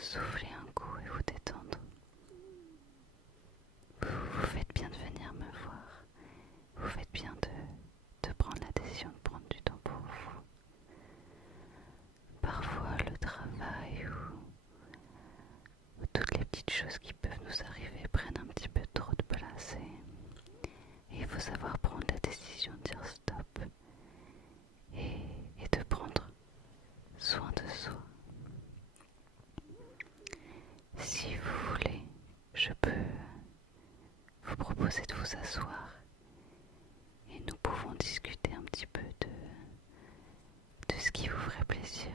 Soufflez un coup et vous détendre. Vous faites bien de venir me voir. Vous faites bien de prendre la décision de prendre du temps pour vous. Parfois le travail ou toutes les petites choses qui peuvent nous arriver prennent un petit peu trop de place et il faut savoir prendre la décision de dire stop et de prendre soin de soi. Si vous voulez, je peux vous proposer de vous asseoir et nous pouvons discuter un petit peu de ce qui vous ferait plaisir,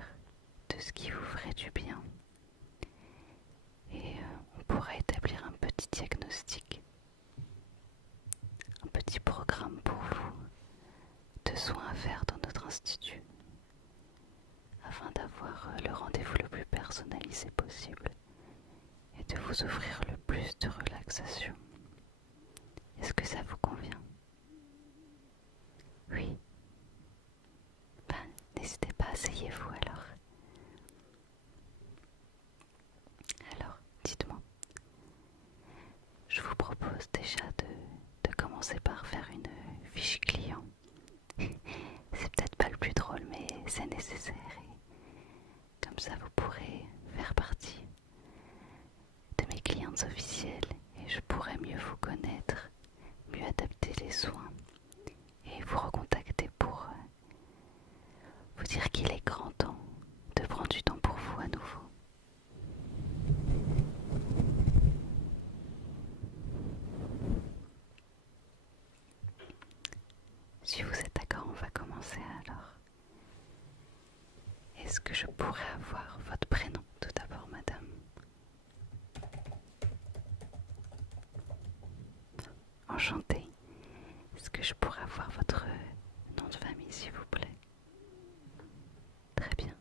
de ce qui vous ferait du bien. Et on pourra établir un petit diagnostic, un petit programme pour vous de soins à faire dans notre institut afin d'avoir le rendez-vous le plus personnalisé possible et de vous offrir le plus de relaxation. Est-ce que ça vous convient? Oui. Ben, n'hésitez pas, asseyez-vous alors. Alors, dites-moi. Je vous propose déjà de commencer par faire une fiche client. C'est peut-être pas le plus drôle, mais c'est nécessaire. Et comme ça, vous pourrez faire partie de mes clientes officielles et je pourrai mieux vous connaître, mieux adapter les soins et vous recontacter pour vous dire qu'il est grand temps de prendre du temps pour vous à nouveau. Si vous êtes d'accord, on va commencer alors. Est-ce que je pourrais avoir votre prénom tout d'abord, madame? Enchantée. Est-ce que je pourrais avoir votre nom de famille, s'il vous plaît? Très bien.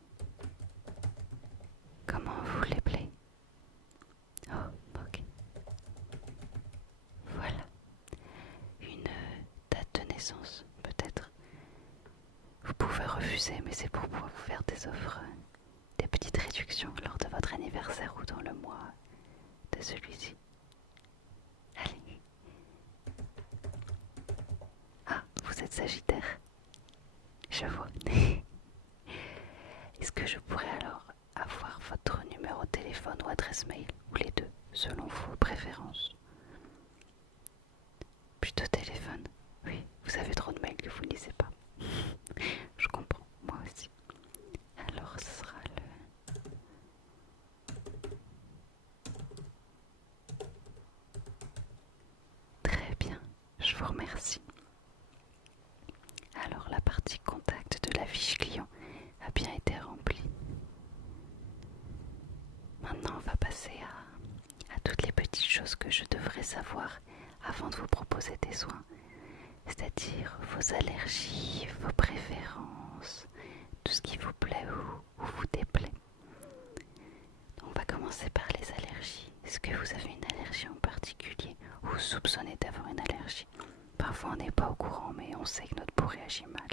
Comment vous l'appelez? Oh, ok. Voilà. Une date de naissance, peut-être. Vous pouvez refuser, mais c'est pour pouvoir vous faire des offres, des petites réductions lors de votre anniversaire ou dans le mois de celui-ci. Allez. Ah, vous êtes Sagittaire. Je vois. Est-ce que je pourrais alors avoir votre numéro de téléphone ou adresse mail, ou les deux, selon vos préférences? Plutôt téléphone. Oui, vous avez trop de mails que vous ne lisez pas. Je comprends, moi aussi. Alors ce sera le... Très bien, je vous remercie. Alors la partie contact de la fiche client a bien été remplie. Maintenant on va passer à toutes les petites choses que je devrais savoir avant de vous proposer des soins. C'est-à-dire vos allergies, vos préférences, tout ce qui vous plaît ou vous déplaît. On va commencer par les allergies. Est-ce que vous avez une allergie en particulier ou soupçonnez d'avoir une allergie? Parfois on n'est pas au courant, mais on sait que notre peau réagit mal.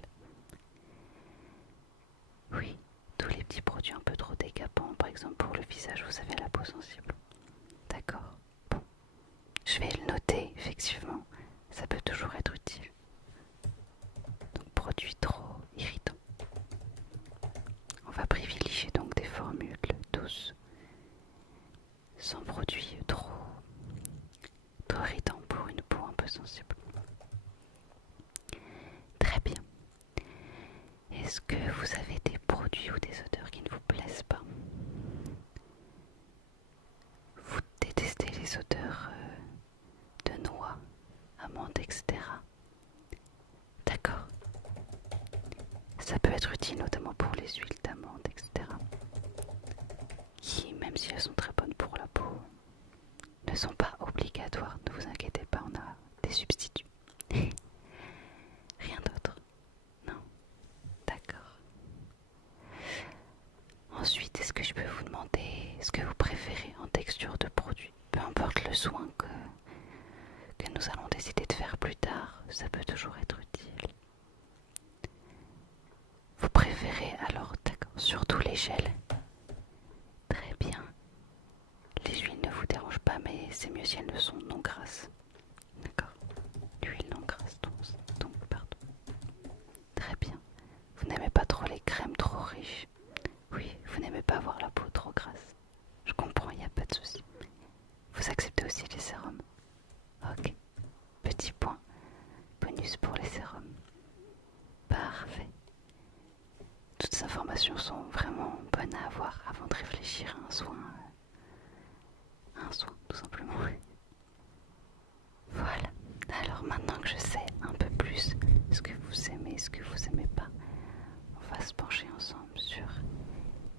Oui, tous les petits produits un peu trop décapants, par exemple pour le visage, vous avez la peau sensible. D'accord. Bon, je vais le noter, effectivement, ça peut toujours être utile. Donc produits trop irritants. On va privilégier donc des formules douces, sans produits trop irritants pour une peau un peu sensible. Très bien. Est-ce que vous avez des produits ou des odeurs qui ne vous plaisent pas? Vous détestez les odeurs de noix, amandes, etc. D'accord. Ça peut être utile notamment pour les huiles d'amande, etc. Qui, même si elles sont très bonnes pour la peau, ne sont pas obligatoires. Ne vous inquiétez pas, on a des substituts. Rien d'autre? Non? D'accord. Ensuite, est-ce que je peux vous demander ce que vous préférez en texture de produit? Peu importe le soin que nous allons décider de faire plus tard, ça peut toujours être utile. Vous préférez alors, d'accord, surtout les gels? Très bien. c'est mieux si elles ne sont non grasses. D'accord. L'huile non grasse, donc pardon. Très bien. Vous n'aimez pas trop les crèmes trop riches. Oui, vous n'aimez pas avoir la peau trop grasse. Je comprends, il n'y a pas de souci. Vous acceptez aussi les sérums. Ok. Petit point. Bonus pour les sérums. Parfait. Toutes ces informations sont vraiment bonnes à avoir avant de réfléchir à un soin. Tout simplement. Voilà. Alors maintenant que je sais un peu plus ce que vous aimez, ce que vous aimez pas, on va se pencher ensemble sur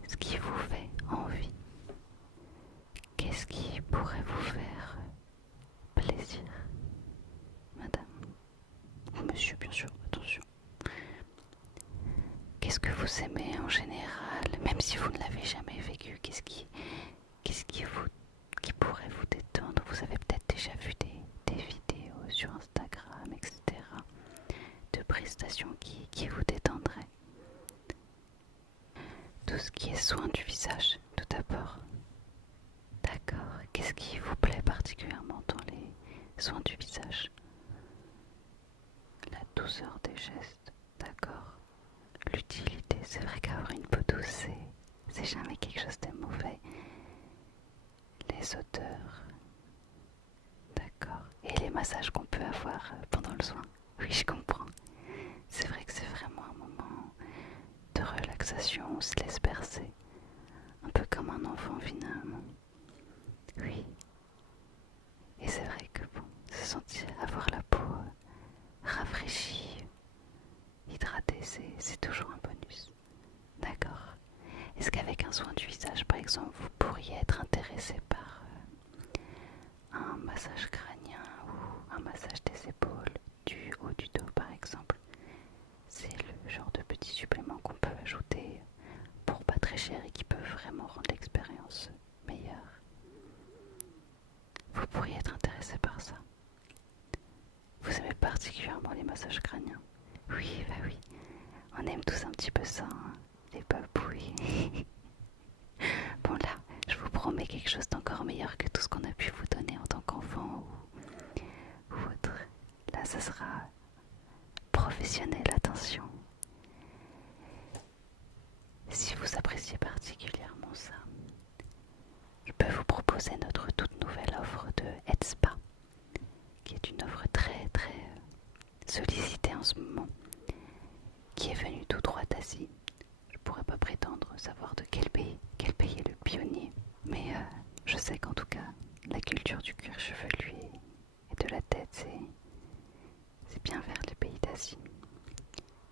ce qui vous fait envie. Qu'est-ce qui pourrait vous faire plaisir, madame ou monsieur, bien sûr, attention. Qu'est-ce que vous aimez en général, même si vous ne l'avez jamais vécu? Qu'est-ce qui pourrait vous détendre? Vous avez peut-être déjà vu des vidéos sur Instagram, etc. de prestations qui vous détendraient. Tout ce qui est soin du visage, tout d'abord. D'accord. Qu'est-ce qui vous plaît particulièrement dans les soins du visage? La douceur des gestes, d'accord. L'utilité, c'est vrai qu'avoir une peau douce, c'est jamais quelque chose de mauvais. Les odeurs, d'accord. Et les massages qu'on peut avoir pendant le soin. Oui, je comprends. C'est vrai que c'est vraiment un moment de relaxation, on se laisse bercer. Un peu comme un enfant finalement. Oui. Et c'est vrai que bon, se sentir avoir la peau rafraîchie, hydratée, c'est toujours un bonus. D'accord. Est-ce qu'avec un soin du visage, par exemple, vous pourriez être intéressé par un massage crânien ou un massage des épaules, du haut du dos par exemple? C'est le genre de petit supplément qu'on peut ajouter pour pas très cher et qui peut vraiment rendre l'expérience meilleure. Vous pourriez être intéressé par ça. Vous aimez particulièrement les massages crâniens? Oui, bah oui. On aime tous un petit peu ça, hein, les papouilles. Bon là, je vous promets quelque chose d'encore meilleur que tout ce qu'on a pu vous donner en tant qu'enfant ou autre. Là, ça sera professionnel, attention. Si vous appréciez particulièrement ça, je peux vous proposer notre toute nouvelle offre de Head Spa, qui est une offre très sollicitée en ce moment, qui est venue tout droit d'Asie. Je pourrais pas prétendre savoir de quel pays est le pionnier, mais je sais qu'en tout cas, la culture du cuir chevelu et de la tête, c'est bien vers les pays d'Asie.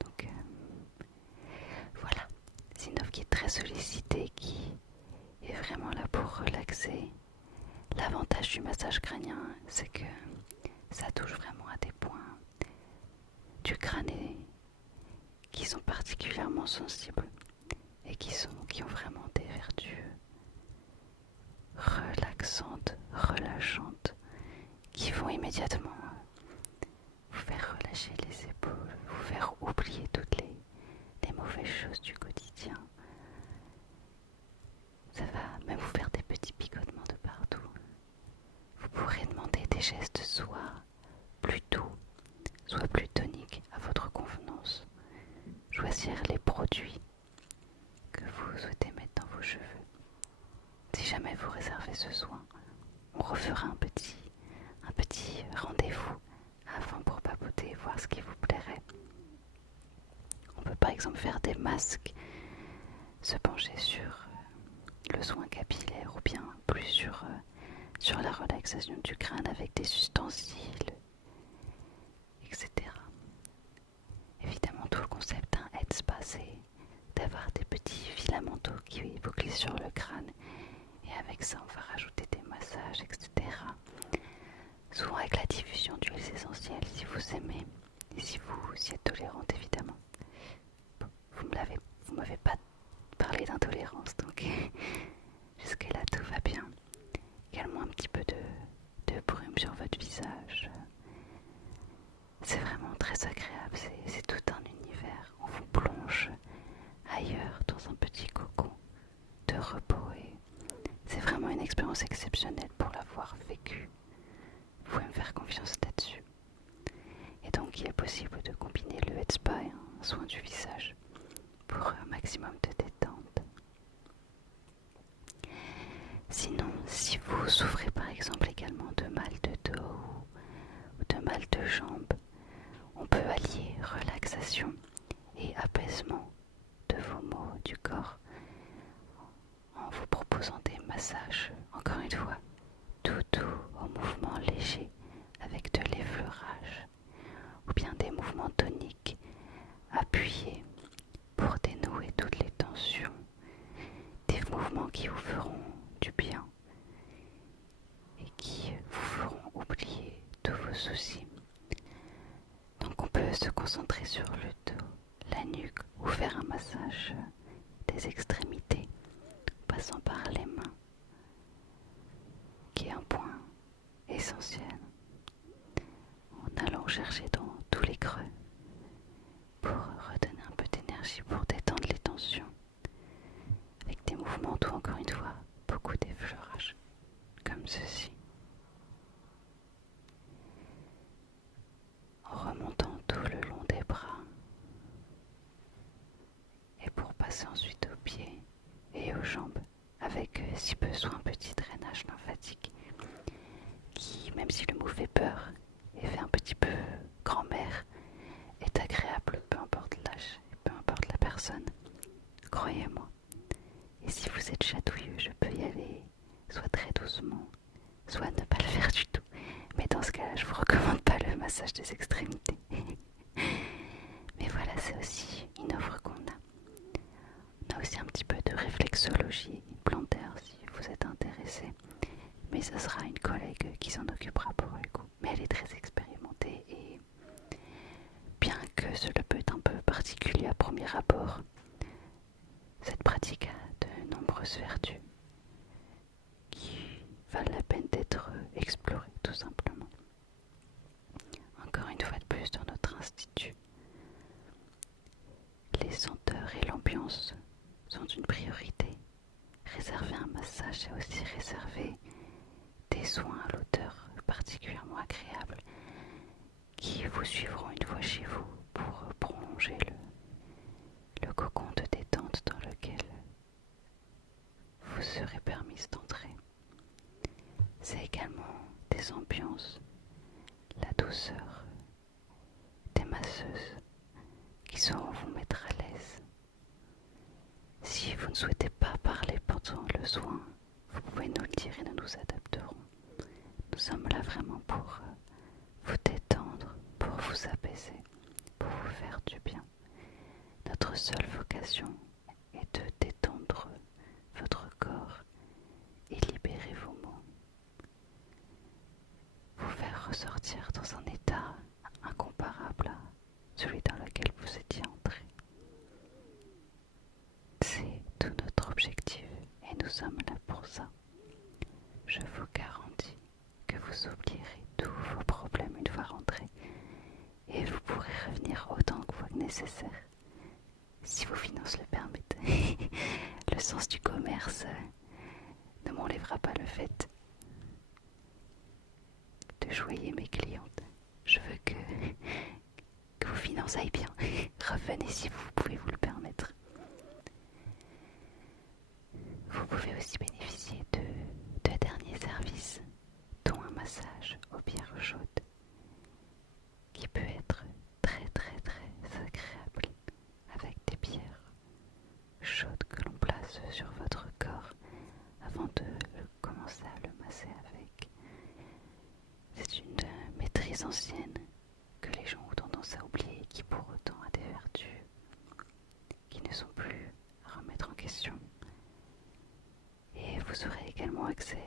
Donc voilà, c'est une offre qui est très sollicitée, qui est vraiment là pour relaxer. L'avantage du massage crânien, c'est que ça touche vraiment à des points du crâne qui sont particulièrement sensibles et qui ont vraiment des vertus relaxantes, relâchantes, qui vont immédiatement vous faire relâcher les épaules, vous faire oublier toutes les mauvaises choses du quotidien. Ça va même vous faire des petits picotements de partout. Vous pourrez demander des gestes soit plus doux, soit plus toniques à votre convenance. Choisir les produits que vous souhaitez mettre dans vos cheveux. Si jamais vous réservez ce soin, on refera un petit rendez-vous avant pour papoter et voir ce qui vous plairait. On peut par exemple faire des masques, se pencher sur le soin capillaire ou bien plus sur la relaxation du crâne avec des ustensiles, etc. Évidemment, tout le concept d'un head spa, c'est d'avoir des petits filamentaux qui vous glissent sur le crâne et avec ça on va rajouter des massages, etc. Souvent avec la diffusion d'huiles essentielles si vous aimez et si vous y êtes tolérante évidemment. Bon, vous m'avez pas parlé d'intolérance donc jusque là tout va bien. Également un petit peu de brume sur votre visage. C'est vraiment très agréable, c'est tout un univers. On vous plonge ailleurs dans un petit cocon de repos et c'est vraiment une expérience exceptionnelle pour l'avoir avoir vécu. Vous pouvez me faire confiance là-dessus. Et donc il est possible de combiner le head spa et un soin du visage pour un maximum de détente. Sinon, si vous souffrez par exemple également de mal de dos ou de mal de jambes, on peut allier relaxation et apaisement de vos maux du corps en vous proposant des massages, encore une fois, tout doux au mouvement léger avec de l'effleurage ou bien des mouvements toniques appuyés pour dénouer toutes les tensions, des mouvements qui vous feront du bien et qui vous feront oublier tous vos soucis. Donc on peut se concentrer sur le dos, la nuque ou faire un massage des extrémités passant par les mains, qui est un point essentiel, en allant chercher dans tous les creux pour redonner un peu d'énergie, pour détendre les tensions, avec des mouvements tout encore une fois, beaucoup d'effleurage, comme ceci. En remontant tout le long des bras, et pour passer ensuite aux pieds et aux jambes, avec si besoin un petit drainage lymphatique, qui, même si le mot fait peur et fait un petit peu grand-mère, est agréable, peu importe l'âge et peu importe la personne, croyez-moi. Et si vous êtes chatouilleux, je peux y aller soit très doucement, soit ne pas le faire du tout. Mais dans ce cas-là, je vous recommande pas le massage des extrémités. Mais voilà, c'est aussi une offre qu'on a. On a aussi un petit peu de réflexologie plantaire si vous êtes intéressé. Mais ce sera une collègue qui s'en occupera pour le coup. Mais elle est très expérimentée et bien que cela peut être un peu particulier à premier abord, cette pratique a de nombreuses vertus qui valent la peine d'être explorées tout simplement. Encore une fois de plus dans notre institut, les senteurs et l'ambiance sont une priorité. Réserver un massage, c'est aussi réserver des soins à l'odeur particulièrement agréables qui vous suivront une fois chez vous pour prolonger le cocon de détente dans lequel vous serez permise d'entrer. C'est également des ambiances, la douceur des masseuses qui sauront vous mettre à l'aise. Si vous ne souhaitez pas parler pendant le soin, vous pouvez nous le dire et nous nous adapterons. Nous sommes là vraiment pour vous détendre, pour vous apaiser, pour vous faire du bien. Notre seule vocation est de détendre votre corps et libérer vos maux. Vous faire ressortir dans un état incomparable à celui dans lequel vous étiez entré. C'est tout notre objectif et nous sommes là pour ça. Je vous garantis que vous oublierez tous vos problèmes une fois rentrés et vous pourrez revenir autant que fois nécessaire, si vos finances le permettent. Le sens du commerce ne m'enlèvera pas le fait de choyer mes clientes. Je veux que vos finances aillent bien. Revenez si vous pouvez vous le permettre. Vous pouvez aussi bénéficier de derniers services, dont un massage aux pierres chaudes, qui peut être très très très agréable avec des pierres chaudes que l'on place sur votre corps avant de commencer à le masser avec. C'est une maîtrise ancienne que les gens ont tendance à oublier et qui pour autant a des vertus qui ne sont plus à remettre en question. Et vous aurez également accès,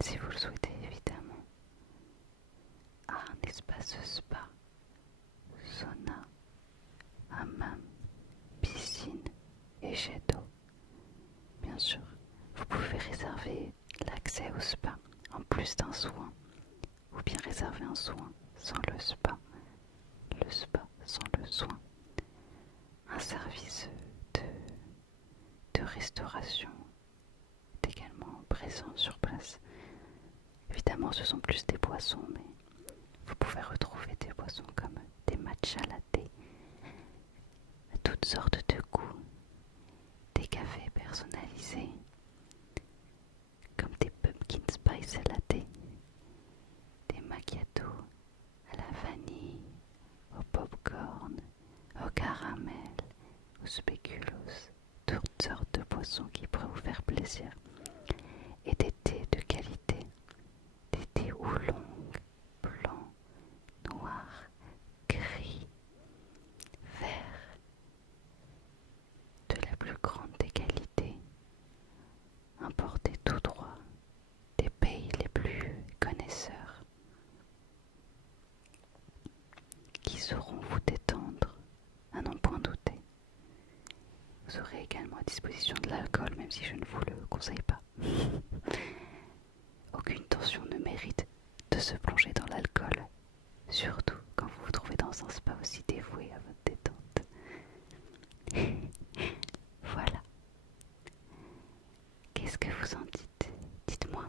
si vous le souhaitez évidemment, à un espace spa, sauna, hammam, piscine et jet d'eau. Bien sûr, vous pouvez réserver l'accès au spa en plus d'un soin, ou bien réserver un soin sans le spa sans le soin, un service de restauration est également présent sur place moment ce sont plus des boissons, mais vous pouvez retrouver des boissons comme des matcha latte, toutes sortes de goûts, des cafés personnalisés, comme des pumpkin spice latte, des macchiatos à la vanille, au popcorn, au caramel, au spéculoos, toutes sortes de boissons qui pourraient vous faire plaisir, et des thés de qualité, des thés oolong, blancs, noirs, gris, verts, de la plus grande des qualités, importés tout droit des pays les plus connaisseurs, qui sauront vous détendre à n'en point douter. Vous aurez également à disposition de l'alcool, même si je ne vous le conseille pas. Aucune tension ne mérite de se plonger dans l'alcool, surtout quand vous vous trouvez dans un spa aussi dévoué à votre détente. Voilà. Qu'est-ce que vous en dites? Dites-moi.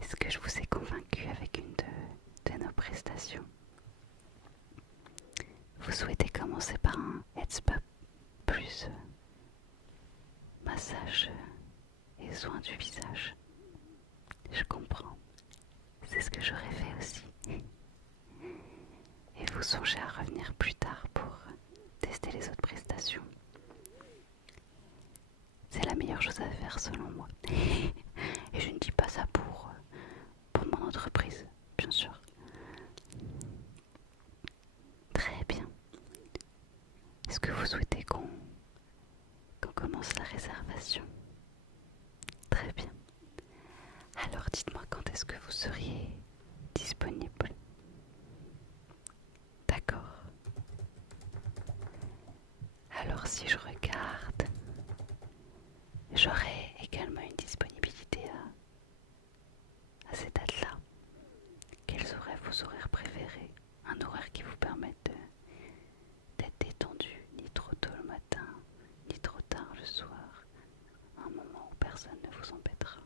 Est-ce que je vous ai convaincu avec une de nos prestations? Vous souhaitez commencer par un head spa plus massage et soins du visage? Je comprends. C'est ce que j'aurais fait aussi. Et vous songez à revenir plus tard pour tester les autres prestations? C'est la meilleure chose à faire selon moi. Et je ne dis pas ça pour mon entreprise, bien sûr. Très bien. Est-ce que vous souhaitez qu'on commence la réservation? Très bien. Alors dites-moi quand est-ce que vous seriez disponible? D'accord. Alors si je regarde, j'aurai également une disponibilité à ces dates-là. Quels seraient vos horaires préférés? Un horaire qui vous permette d'être détendu, ni trop tôt le matin, ni trop tard le soir. Un moment où personne ne vous embêtera.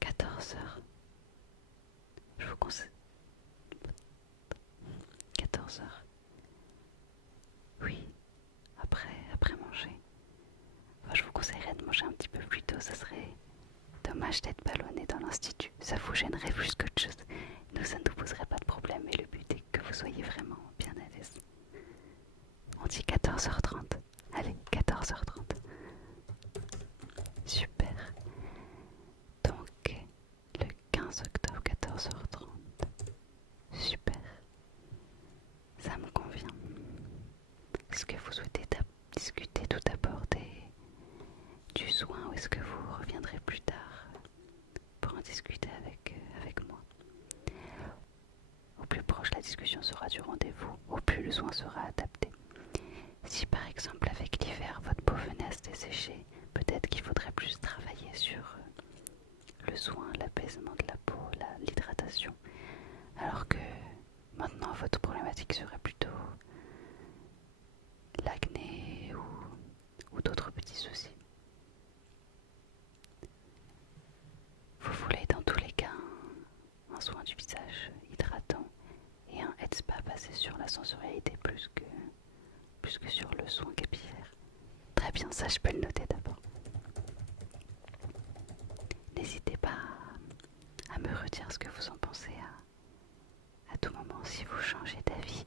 14h. Je vous conseille. 14h. Oui, après manger. Enfin, je vous conseillerais de manger un petit peu plus tôt, ça serait dommage d'être ballonné dans l'institut. Ça vous gênerait plus qu'autre chose. Nous, ça ne nous poserait pas de problème, mais le but est que vous soyez vraiment bien à l'aise. On dit 14h30. Allez, 14h30. Super. Donc, le 15 octobre, 14h30. Super. Ça me convient. Est-ce que vous souhaitez discuter tout d'abord du soin ou est-ce que vous reviendrez plus tard pour en discuter avec moi? Au plus proche, la discussion sera du rendez-vous, au plus le soin sera adapté. Si par exemple avec l'hiver votre peau venait à se dessécher, peut-être qu'il faudrait plus travailler sur le soin, l'apaisement de la peau, l'hydratation, alors que maintenant votre problématique serait plutôt l'acné ou d'autres petits soucis. Vous voulez dans tous les cas un soin du visage hydratant et un head spa basé sur la sensorialité plus que sur le soin capillaire. Très bien, ça je peux le noter d'abord. N'hésitez pas à me redire ce que vous en pensez à tout moment si vous changez d'avis.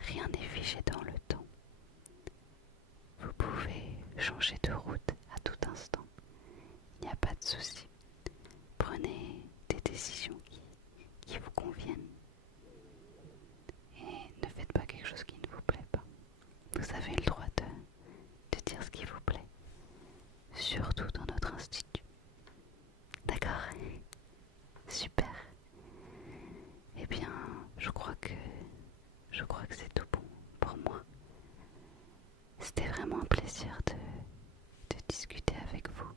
Rien n'est figé dans le temps. Vous pouvez changer de route à tout instant. Il n'y a pas de souci. Prenez des décisions qui vous conviennent. Et ne faites pas quelque chose qui ne vous plaît pas. Vous avez le droit de dire ce qui vous plaît. Surtout dans notre institut. D'accord? Super. Eh bien, je crois que c'est tout bon pour moi. C'était vraiment un plaisir de discuter avec vous.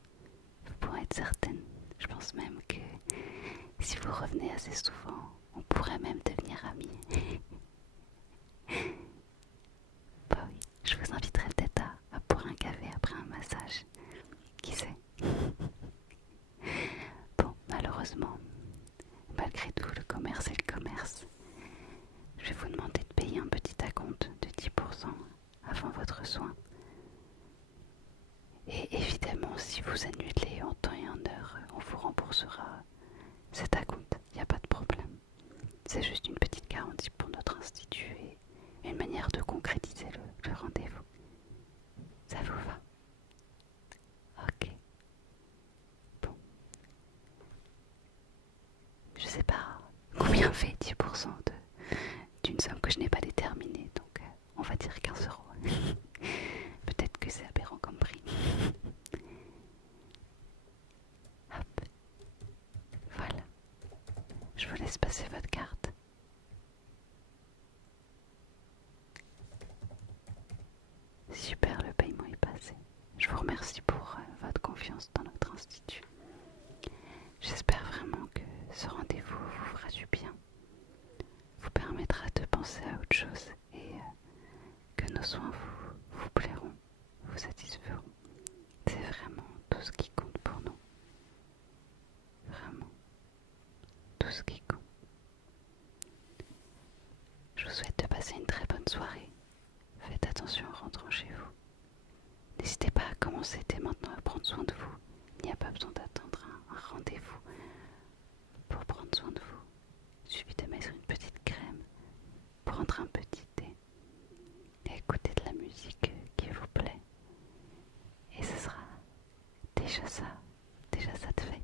Vous pourrez être certaine. Je pense même que si vous revenez assez souvent, on pourrait même devenir amis. Bah oui, je vous inviterai peut-être à boire un café après vous annulez en temps et en heure, on vous remboursera cet acompte, il n'y a pas de problème. C'est juste une petite garantie pour notre institut et une manière de concrétiser le rendez-vous. Ça vous va? Ok. Bon. Je sais pas combien fait 10% d'une somme que je n'ai pas déterminée, donc on va dire 15 euros. Peut-être que c'est aberrant comme prix. Hop. Voilà. Je vous laisse passer votre carte. Super, le paiement est passé. Je vous remercie pour votre confiance dans notre institut. J'espère vraiment que ce rendez-vous vous fera du bien, vous permettra de penser à autre chose et que nos soins vous plairont, vous satisferont. C'est vraiment tout ce qui compte pour nous. Vraiment, tout ce qui compte. Je vous souhaite de passer une très bonne soirée. Faites attention en rentrant chez vous. N'hésitez pas à commencer dès maintenant à prendre soin de vous. Il n'y a pas besoin d'attendre un rendez-vous pour prendre soin de vous. Il suffit de mettre une petite crème, prendre un petit thé et écouter de la musique qui vous plaît. Et ce sera déjà ça de fait.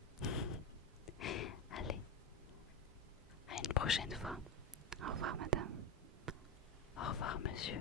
Allez, à une prochaine fois. Au revoir madame. Au revoir monsieur.